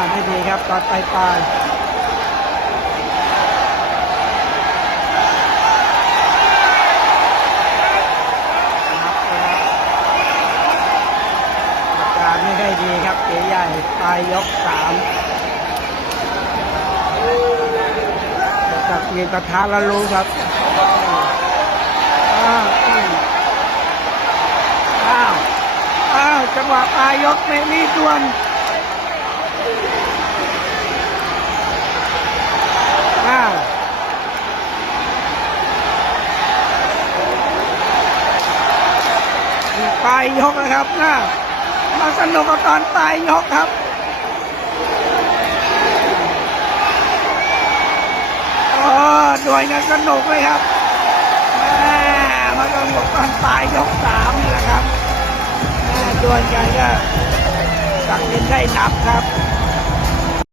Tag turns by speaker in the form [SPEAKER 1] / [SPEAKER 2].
[SPEAKER 1] นับนะครับอาการไม่ได้ดีครับเก๋ใหญ่ปลายยกสามจากมีประธานแล้วรู้ครับอ้าวอ้าว อ้าว จังหวะปลายยกไม่มีส่วนอ้าวป ลายยกนะครับนะมาสนุกกับตอนปลายยกครับโอ้ด้วยกันสนุกเลยครับแม่มาสนุกตอนปลายยกสามนี่แหละครับด้วยกันก็ตักดินได้นับครับ